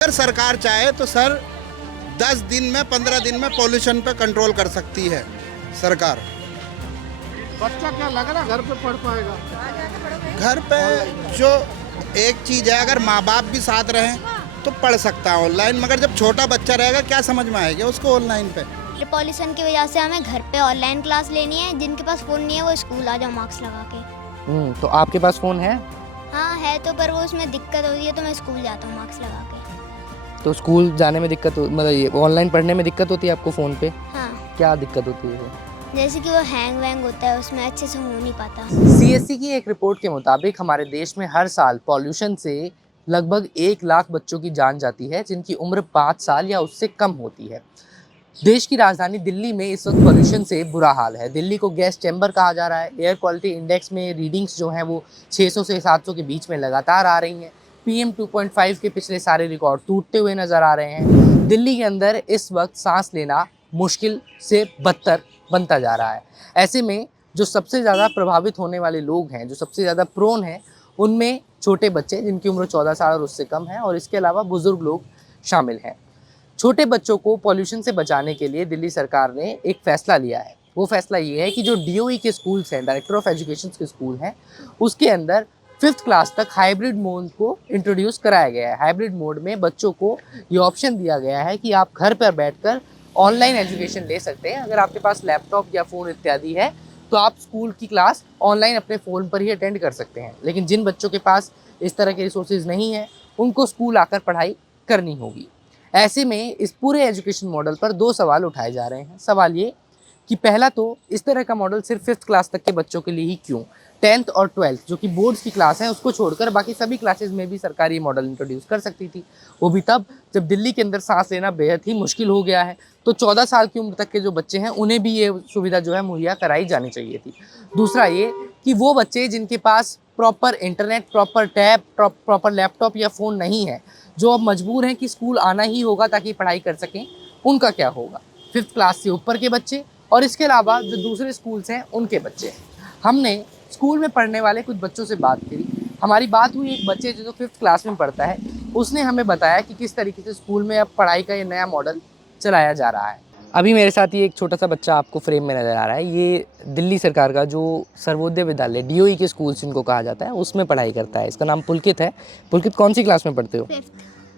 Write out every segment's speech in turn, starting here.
अगर सरकार चाहे तो सर 10 दिन में 15 दिन में पॉल्यूशन पे कंट्रोल कर सकती है सरकार। बच्चा क्या लग रहा है घर पे पढ़ पाएगा? घर पे जो एक चीज़ है, अगर माँ बाप भी साथ रहें तो पढ़ सकता है ऑनलाइन, मगर जब छोटा बच्चा रहेगा क्या समझ में आएगा उसको ऑनलाइन पे। पॉल्यूशन की वजह से हमें घर पे ऑनलाइन क्लास लेनी है। जिनके पास फ़ोन नहीं है वो स्कूल आ जाओ मार्क्स लगा के। तो आपके पास फ़ोन है? हाँ है तो, पर वो उसमें दिक्कत होती है तो मैं स्कूल जाता हूँ मार्क्स लगा के। तो स्कूल जाने में दिक्कत मतलब ये ऑनलाइन पढ़ने में दिक्कत होती है आपको फ़ोन पे? हाँ, क्या दिक्कत होती है वो? जैसे कि वो हैंग वैंग होता है, उसमें अच्छे से हो नहीं पाता। सीएससी की एक रिपोर्ट के मुताबिक हमारे देश में हर साल पॉल्यूशन से लगभग 1 लाख बच्चों की जान जाती है, जिनकी उम्र 5 साल या उससे कम होती है। देश की राजधानी दिल्ली में इस वक्त पॉल्यूशन से बुरा हाल है। दिल्ली को गैस चैम्बर कहा जा रहा है। एयर क्वालिटी इंडेक्स में रीडिंग्स जो हैं वो 600 से 700 के बीच में लगातार आ रही हैं। PM 2.5 के पिछले सारे रिकॉर्ड टूटते हुए नज़र आ रहे हैं। दिल्ली के अंदर इस वक्त सांस लेना मुश्किल से बदतर बनता जा रहा है। ऐसे में जो सबसे ज़्यादा प्रभावित होने वाले लोग हैं, जो सबसे ज़्यादा प्रोन हैं, उनमें छोटे बच्चे जिनकी उम्र 14 साल और उससे कम है, और इसके अलावा बुज़ुर्ग लोग शामिल हैं। छोटे बच्चों को पॉल्यूशन से बचाने के लिए दिल्ली सरकार ने एक फ़ैसला लिया है। वो फ़ैसला ये है कि जो DOE के स्कूल्स हैं, डायरेक्टर ऑफ एजुकेशन के स्कूल हैं, उसके अंदर 5th क्लास तक हाइब्रिड मोड को इंट्रोड्यूस कराया गया है। हाइब्रिड मोड में बच्चों को ये ऑप्शन दिया गया है कि आप घर पर बैठकर ऑनलाइन एजुकेशन ले सकते हैं। अगर आपके पास लैपटॉप या फ़ोन इत्यादि है तो आप स्कूल की क्लास ऑनलाइन अपने फ़ोन पर ही अटेंड कर सकते हैं। लेकिन जिन बच्चों के पास इस तरह के रिसोर्सेज नहीं हैं, उनको स्कूल आकर पढ़ाई करनी होगी। ऐसे में इस पूरे एजुकेशन मॉडल पर 2 सवाल उठाए जा रहे हैं। सवाल ये कि पहला तो इस तरह का मॉडल सिर्फ 5th क्लास तक के बच्चों के लिए ही क्यों? 10th और 12th जो कि बोर्ड्स की क्लास है उसको छोड़कर बाकी सभी क्लासेस में भी सरकार ये मॉडल इंट्रोड्यूस कर सकती थी। वो भी तब जब दिल्ली के अंदर सांस लेना बेहद ही मुश्किल हो गया है। तो 14 साल की उम्र तक के जो बच्चे हैं उन्हें भी ये सुविधा जो है मुहैया कराई जानी चाहिए थी। दूसरा ये कि वो बच्चे जिनके पास proper internet, proper tab, proper laptop या फ़ोन नहीं है, जो अब मजबूर हैं कि स्कूल आना ही होगा ताकि पढ़ाई कर सकें, उनका क्या होगा? 5th क्लास से ऊपर के बच्चे और इसके अलावा जो दूसरे स्कूल्स हैं उनके बच्चे। हमने स्कूल में पढ़ने वाले कुछ बच्चों से बात करी। हमारी बात हुई एक बच्चे जो 5th क्लास में पढ़ता है, उसने हमें बताया कि किस तरीके से स्कूल में अब पढ़ाई का ये नया मॉडल चलाया जा रहा है। अभी मेरे साथ ही एक छोटा सा बच्चा आपको फ्रेम में नज़र आ रहा है। ये दिल्ली सरकार का जो सर्वोदय विद्यालय DOE के स्कूल जिनको कहा जाता है उसमें पढ़ाई करता है। इसका नाम पुलकित है। पुलकित कौन सी क्लास में पढ़ते हो?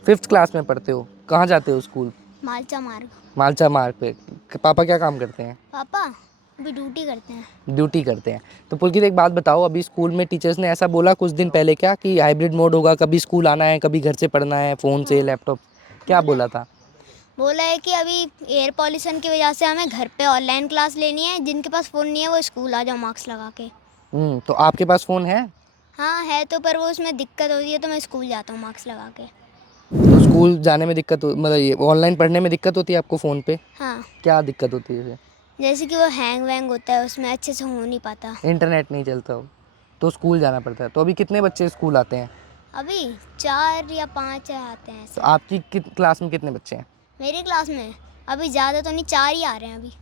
5th क्लास में पढ़ते हो। कहाँ जाते हो स्कूल? मालचा मार्ग। मालचा मार्ग पे। पापा क्या काम करते हैं? पापा अभी ड्यूटी करते हैं। ड्यूटी करते हैं। तो पुलकित एक बात बताओ, अभी स्कूल में टीचर्स ने ऐसा बोला कुछ दिन पहले क्या कि हाइब्रिड मोड होगा, कभी स्कूल आना है, कभी घर से पढ़ना है, फ़ोन से, लैपटॉप, क्या बोला था? बोला है कि अभी एयर पॉल्यूशन की वजह से हमें घर पे ऑनलाइन क्लास लेनी है। जिनके पास फ़ोन नहीं है वो स्कूल आ जाओ मार्क्स लगा के। तो आपके पास फ़ोन है? हाँ है तो, पर वो उसमें दिक्कत होती है तो मैं स्कूल जाता हूँ मार्क्स लगा के। तो स्कूल जाने में दिक्कत मतलब ये ऑनलाइन पढ़ने में दिक्कत होती है आपको फ़ोन पे? हाँ, क्या दिक्कत होती है? जैसे कि वो हैंग वैंग होता है, उसमें अच्छे से हो नहीं पाता। इंटरनेट नहीं चलता हो तो स्कूल जाना पड़ता है। तो अभी कितने बच्चे स्कूल आते हैं? अभी 4 या 5 आते हैं तो ऐसे। आपकी क्लास में कितने बच्चे हैं? मेरी क्लास में अभी ज़्यादा तो नहीं, 4 ही आ रहे हैं अभी।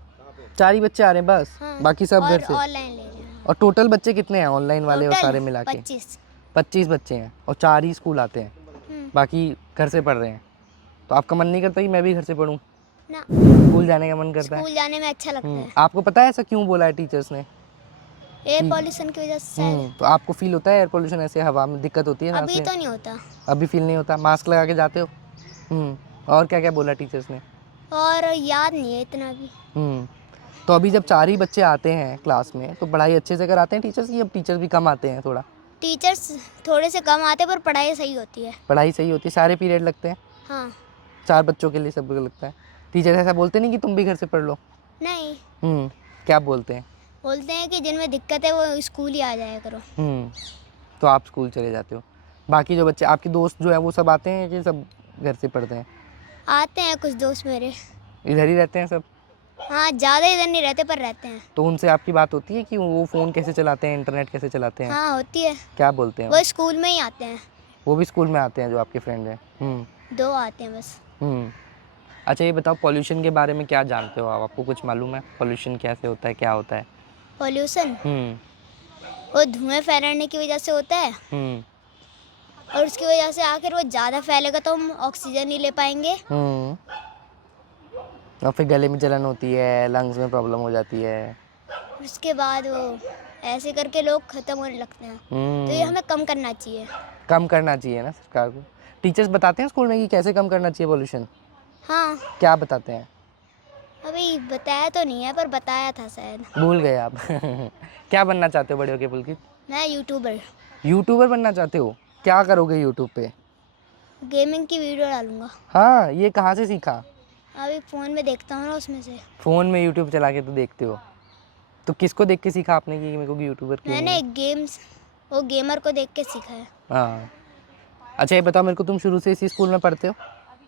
4 ही बच्चे आ रहे हैं बस? हाँ, बाकी सब और घर से? ऑनलाइन ले रहे हैं। और टोटल बच्चे कितने हैं ऑनलाइन वाले और टोटल सारे मिला के? 25। 25 बच्चे हैं और 4 ही स्कूल आते हैं, बाकी घर से पढ़ रहे हैं। तो आपका मन नहीं करता कि मैं भी घर से पढ़ूँ? ना, स्कूल जाने का मन करता है? स्कूल जाने में अच्छा लगता है। आपको पता है ऐसा क्यों बोला है टीचर्स ने? एयर पॉल्यूशन की वजह से शायद। तो आपको फील होता है एयर पोल्यूशन, ऐसे हवा में दिक्कत होती है सांस अभी लेने? तो नहीं होता। अभी फील नहीं होता? मास्क लगा के जाते हो? और क्या क्या बोला टीचर्स ने? और याद नहीं है इतना भी। तो अभी जब 4 ही बच्चे आते हैं क्लास में तो पढ़ाई अच्छे से कराते हैं टीचर्स, या अब टीचर्स भी कम आते हैं थोड़ा? टीचर्स थोड़े से कम आते पर पढ़ाई सही होती है। पढ़ाई सही होती है, सारे पीरियड लगते हैं? हाँ। 4 बच्चों के लिए सबको लगता है? टीचर ऐसा बोलते नहीं कि तुम भी घर से पढ़ लो? नहीं, क्या बोलते हैं? बोलते हैं कि जिनमें दिक्कत है वो स्कूल ही आ जाया करो। तो आप स्कूल चले जाते हो। बाकी जो बच्चे आपके दोस्त जो है वो सब आते हैं कि सब घर से पढ़ते हैं? आते हैं कुछ दोस्त मेरे। इधर ही रहते हैं सब? हाँ, ज़्यादा इधर नहीं रहते पर रहते हैं। तो उनसे आपकी बात होती है कि वो फ़ोन कैसे चलाते हैं, इंटरनेट कैसे चलाते हैं? हाँ होती है। क्या बोलते हैं वो स्कूल में ही आते हैं। वो भी स्कूल में आते हैं जो आपके फ्रेंड हैं? 2 आते हैं बस। अच्छा ये बताओ, पॉल्यूशन के बारे में क्या जानते हो आप? आपको कुछ मालूम है पॉल्यूशन कैसे होता है, क्या होता है? पॉल्यूशन हम्म वो धुएं फैलाने की वजह से होता है। हम्म और उसकी वजह से आखिर वो ज़्यादा फैलेगा तो हम ऑक्सीजन नहीं ले पाएंगे। और फिर गले में जलन होती है, लंग्स में प्रॉब्लम हो जाती है। उसके बाद वो ऐसे करके लोग ख़त्म होने लगते हैं। तो ये हमें कम करना चाहिए। कम करना चाहिए ना सरकार को। टीचर्स बताते हैं स्कूल में कि कैसे कम करना चाहिए पॉल्यूशन? हाँ, क्या बताते हैं? अभी बताया तो नहीं है पर बताया था शायद। भूल गए आप। क्या बनना चाहते हो बड़े होके पुलकित? मैं यूट्यूबर, यूट्यूबर बनना चाहते हो? क्या करोगे यूट्यूब पे? गेमिंग की वीडियो डालूंगा। हाँ, ये कहाँ से सीखा? अभी फ़ोन में देखता हूँ ना, उसमें से। फ़ोन में यूट्यूब चला के तो देखते हो? तो किसको देख के सीखा आपने कि मेरे को यूट्यूबर क्यों? मैंने वो गेमर को देख के सीखा है। हाँ। अच्छा ये बताओ मेरे को, तुम शुरू से इसी स्कूल में पढ़ते हो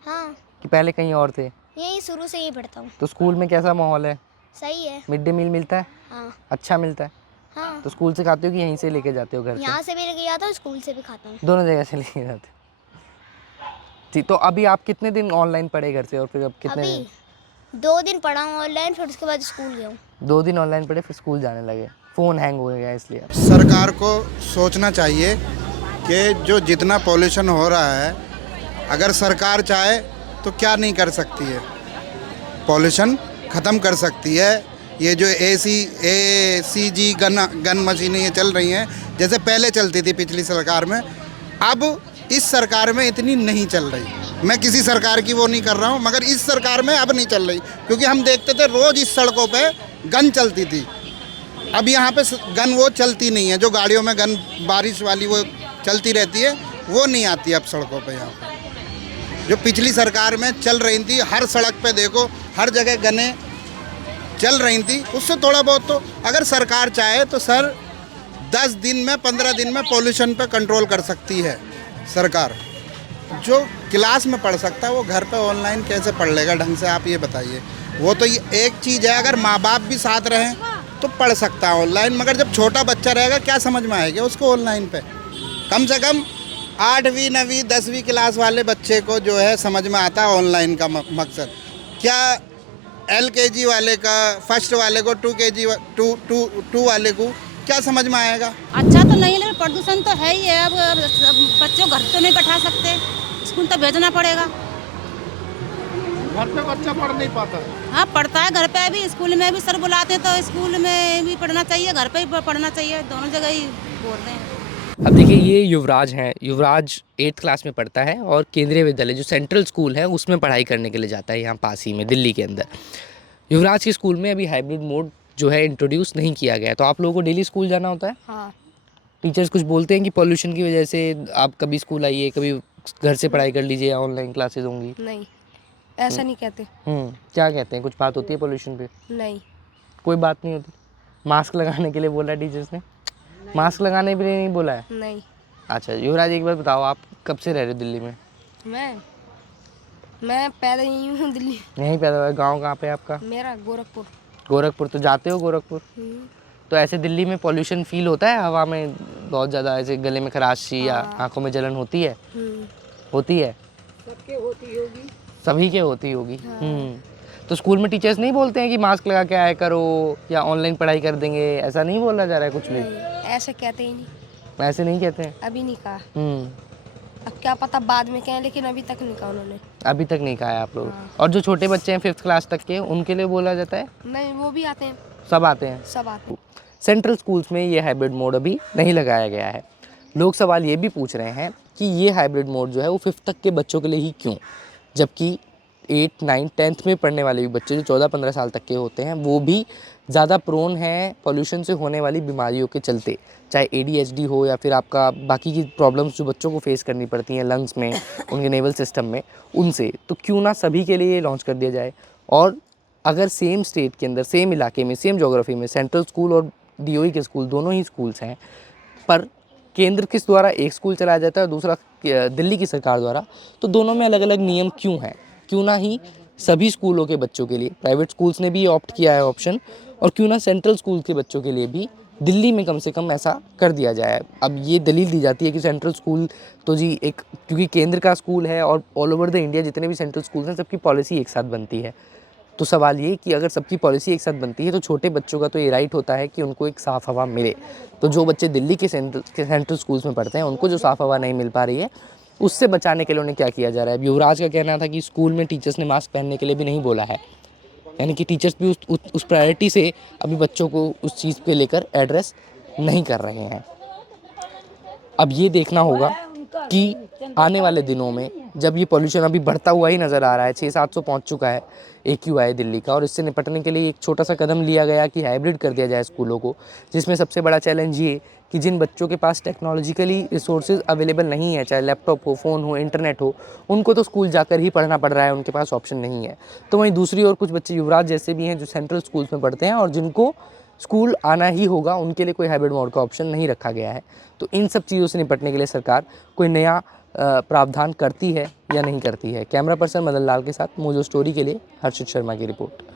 हाँ, कि पहले कहीं और थे? यही शुरू से ही पढ़ता हूँ। तो स्कूल में कैसा माहौल है? सही है। मिड डे मील मिलता है? हाँ अच्छा मिलता है? हाँ, तो स्कूल से खाते हो कि यहीं से लेके जाते हो घर से? यहाँ से भी लेके जाता हूँ, स्कूल से भी खाता हूँ। दोनों जगह से लेके जाते हो। जी, तो अभी आप कितने दिन ऑनलाइन पढ़े घर से और फिर अब कितने दिन? अभी 2 दिन पढ़ा हूँ ऑनलाइन, फिर उसके बाद स्कूल गया हूँ। 2 दिन ऑनलाइन पढ़े फिर स्कूल जाने लगे, फ़ोन हैंग हो गया इसलिए? सरकार को सोचना चाहिए कि जो जितना पॉल्यूशन हो रहा है, अगर सरकार चाहे तो क्या नहीं कर सकती है। पॉल्यूशन ख़त्म कर सकती है। ये जो ACG गन मशीनें ये चल रही हैं, जैसे पहले चलती थी पिछली सरकार में, अब इस सरकार में इतनी नहीं चल रही। मैं किसी सरकार की वो नहीं कर रहा हूँ, मगर इस सरकार में अब नहीं चल रही, क्योंकि हम देखते थे रोज़ इस सड़कों पे गन चलती थी। अब यहाँ पे गन वो चलती नहीं है, जो गाड़ियों में गन बारिश वाली वो चलती रहती है, वो नहीं आती अब सड़कों पे। यहाँ पे जो पिछली सरकार में चल रही थी, हर सड़क पे देखो, हर जगह गनें चल रही थी, उससे थोड़ा बहुत तो अगर सरकार चाहे तो सर 10 दिन में 15 दिन में पॉल्यूशन पे कंट्रोल कर सकती है सरकार। जो क्लास में पढ़ सकता है वो घर पे ऑनलाइन कैसे पढ़ लेगा ढंग से, आप ये बताइए। वो तो ये एक चीज़ है, अगर माँ बाप भी साथ रहें तो पढ़ सकता है ऑनलाइन, मगर जब छोटा बच्चा रहेगा क्या समझ में आएगा उसको ऑनलाइन पे? कम से कम 8वीं 9वीं 10वीं क्लास वाले बच्चे को जो है समझ में आता है ऑनलाइन का मकसद क्या। LKG वाले का, फर्स्ट वाले को, 2 वाले को क्या समझ में आएगा? अच्छा तो नहीं, लेकिन प्रदूषण तो है ही है। अब बच्चों घर तो नहीं बैठा सकते, स्कूल तो भेजना पड़ेगा। घर पे बच्चा पढ़ नहीं पाता है। हाँ पढ़ता है घर पे भी, स्कूल में भी सर बुलाते हैं तो स्कूल में भी पढ़ना चाहिए, घर पे भी पढ़ना चाहिए, दोनों जगह ही बोलते हैं। अब देखिए ये युवराज हैं। युवराज 8th क्लास में पढ़ता है और केंद्रीय विद्यालय जो सेंट्रल स्कूल है उसमें पढ़ाई करने के लिए जाता है, यहाँ पास ही में दिल्ली के अंदर। युवराज के स्कूल में अभी हाइब्रिड मोड जो है इंट्रोड्यूस नहीं किया गया है। तो आप लोगों को डेली स्कूल जाना होता है? हाँ। टीचर्स कुछ बोलते हैं कि पॉल्यूशन की वजह से आप कभी स्कूल आइए, कभी घर से पढ़ाई कर लीजिए या ऑनलाइन क्लासेज होंगी? नहीं, ऐसा नहीं कहते। क्या कहते हैं? कुछ बात होती है पॉल्यूशन पे? नहीं। कोई बात नहीं होती? मास्क लगाने के लिए बोला है टीचर्स ने? मास्क लगाने के लिए नहीं बोला है? नहीं। अच्छा युवराज एक बार बताओ, आप कब से रह रहे हो दिल्ली में? मैं पैदा ही हूँ दिल्ली। यहीं पैदा हुआ है। गाँव कहाँ पे आपका? मेरा गोरखपुर। गोरखपुर। तो जाते हो गोरखपुर? तो ऐसे दिल्ली में पॉल्यूशन फील होता है हवा में बहुत ज़्यादा, ऐसे गले में खराशी या आंखों में जलन होती है? होती है? सबके होती होगी। सभी के होती होगी। तो स्कूल में टीचर्स नहीं बोलते हैं कि मास्क लगा के आया करो या ऑनलाइन पढ़ाई कर देंगे, ऐसा नहीं बोला जा रहा है कुछ भी? ऐसे कहते ही नहीं। ऐसे नहीं कहते हैं? अभी नहीं कहा। अब क्या पता बाद में कहें, लेकिन अभी तक नहीं कहा उन्होंने। अभी तक नहीं कहा है आप लोग? और जो छोटे बच्चे हैं 5th क्लास तक के, उनके लिए बोला जाता है? नहीं, वो भी आते हैं। सब आते हैं? सब आते हैं। सेंट्रल स्कूल्स में ये हाइब्रिड मोड अभी नहीं लगाया गया है। लोग सवाल ये भी पूछ रहे हैं कि ये हाइब्रिड मोड जो है वो 5th तक के बच्चों के लिए ही क्यों, जबकि 8, 9, 10th में पढ़ने वाले भी बच्चे जो 14-15 साल तक के होते हैं वो भी ज़्यादा प्रोन हैं पॉल्यूशन से होने वाली बीमारियों के चलते, चाहे ADHD हो या फिर आपका बाकी की प्रॉब्लम्स जो बच्चों को फेस करनी पड़ती हैं लंग्स में, उनके नेवल सिस्टम में, उनसे। तो क्यों ना सभी के लिए ये लॉन्च कर दिया जाए। और अगर सेम स्टेट के अंदर, सेम इलाके में, सेम ज्योग्राफी में सेंट्रल स्कूल और DOE के स्कूल दोनों ही स्कूल्स हैं, पर केंद्र किस द्वारा एक स्कूल चलाया जाता है और दूसरा दिल्ली की सरकार द्वारा, तो दोनों में अलग अलग नियम क्यों हैं? क्यों ना ही सभी स्कूलों के बच्चों के लिए, प्राइवेट स्कूल्स ने भी ऑप्ट किया है ऑप्शन, और क्यों ना सेंट्रल स्कूल के बच्चों के लिए भी दिल्ली में कम से कम ऐसा कर दिया जाए। अब ये दलील दी जाती है कि सेंट्रल स्कूल तो जी एक, क्योंकि केंद्र का स्कूल है और ऑल ओवर द इंडिया जितने भी सेंट्रल स्कूल्स हैं सबकी पॉलिसी एक साथ बनती है। तो सवाल ये कि अगर सबकी पॉलिसी एक साथ बनती है तो छोटे बच्चों का तो ये राइट होता है कि उनको एक साफ़ हवा मिले। तो जो बच्चे दिल्ली के सेंट्रल स्कूल्स में पढ़ते हैं उनको जो साफ़ हवा नहीं मिल पा रही है, उससे बचाने के लिए उन्हें क्या किया जा रहा है। अब युवराज का कहना था कि स्कूल में टीचर्स ने मास्क पहनने के लिए भी नहीं बोला है, यानी कि टीचर्स भी उस प्रायोरिटी से अभी बच्चों को उस चीज़ को लेकर एड्रेस नहीं कर रहे हैं। अब ये देखना होगा कि आने वाले दिनों में जब ये पॉल्यूशन अभी बढ़ता हुआ ही नज़र आ रहा है, 600-700 पहुंच चुका है AQI दिल्ली का, और इससे निपटने के लिए एक छोटा सा कदम लिया गया कि हाइब्रिड कर दिया जाए स्कूलों को, जिसमें सबसे बड़ा चैलेंज ये कि जिन बच्चों के पास टेक्नोलॉजिकली रिसोर्सेज अवेलेबल नहीं है, चाहे लैपटॉप हो, फ़ोन हो, इंटरनेट हो, उनको तो स्कूल जाकर ही पढ़ना पड़ रहा है, उनके पास ऑप्शन नहीं है। तो वहीं दूसरी ओर कुछ बच्चे युवराज जैसे भी हैं जो सेंट्रल स्कूल्स में पढ़ते हैं और जिनको स्कूल आना ही होगा, उनके लिए कोई हाइब्रिड मोड का ऑप्शन नहीं रखा गया है। तो इन सब चीज़ों से निपटने के लिए सरकार कोई नया प्रावधान करती है या नहीं करती है। कैमरा पर्सन मदन लाल के साथ मोजो स्टोरी के लिए हर्षित शर्मा की रिपोर्ट।